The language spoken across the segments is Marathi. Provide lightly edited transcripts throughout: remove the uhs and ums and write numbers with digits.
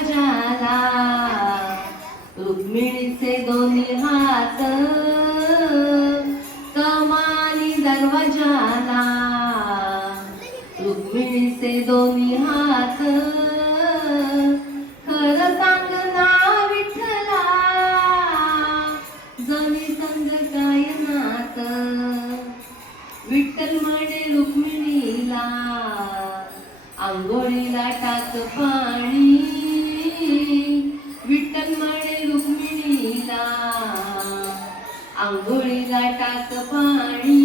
दरवाजाला रुक्मिणीचे दोन्ही हात कमानी दरवाजाला रुक्मिणीचे दोन्ही हात खरं सांग ना विठ्ठला जणी संग काय नात विठ्ठल म्हणे रुक्मिणीला आंघोळीला टाक पाणी विठ्ठल म्हणे रुक्मिणीला आंघोळीला टाक पाणी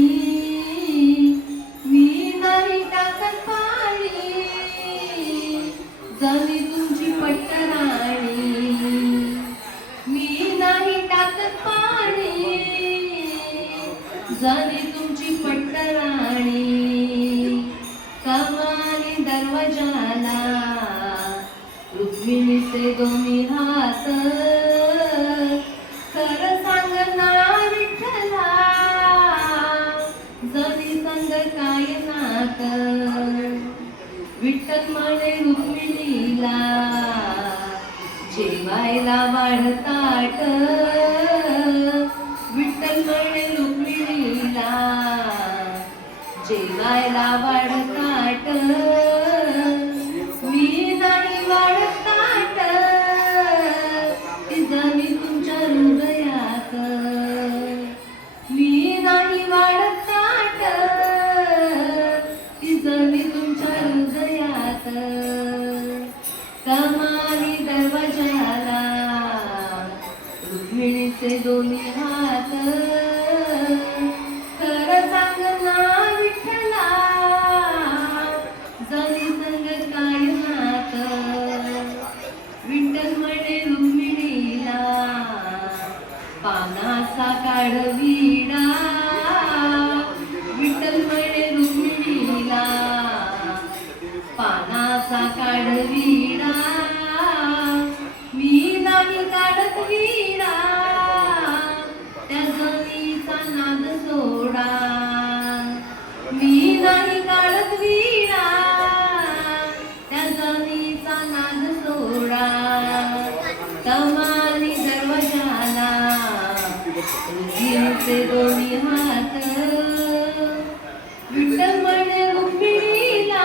मी नाही टाकत पाणी जणी तुमची पट्टराणी मी नाही टाकत पाणी जणी तुमची पट्टराणी कमानी दरवाजाला रुक्मिणीचे दोन्ही हात खरं सांग ना विठ्ठला जणी संग काय नात विठ्ठल म्हणे रुक्मिणीला जेवायला वाढ ताट विठ्ठल म्हणे रुक्मिणीला जेवायला वाढ ताट मी नाही वाढत ताट ती जणी तुमच्या हृदयात मी नाही वाढत ताट ती जणी तुमच्या हृदयात कमानी दरवाजाला रुक्मिणीचे दोन्ही हात खरं सांग ना विठ्ठला जणी संग काय नात विठ्ठल म्हणे रुक्मिणीला पानाचा काढ विडा विठ्ठल म्हणे रुक्मिणीला पानाचा काढ विडा मी नाही काढत विडा त्या जणीचा नाद सोडा मी नाही काढत विडा त्या जणीचा नाद सोडा कमानी दरवाजाला रुक्मिणीचे दोन्ही हात विठ्ठल म्हणे रुक्मिणीला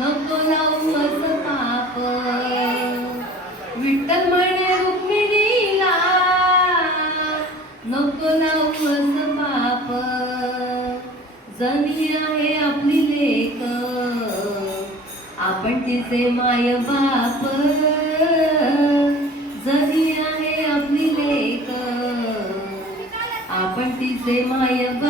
नको लावू असं पाप विठ्ठल म्हणे रुक्मिणीला नको लावू असं पाप जणी आहे आपली लेक आपण तिचे माय बाप जणी आहे आपली लेक आपण तिचे माय बाप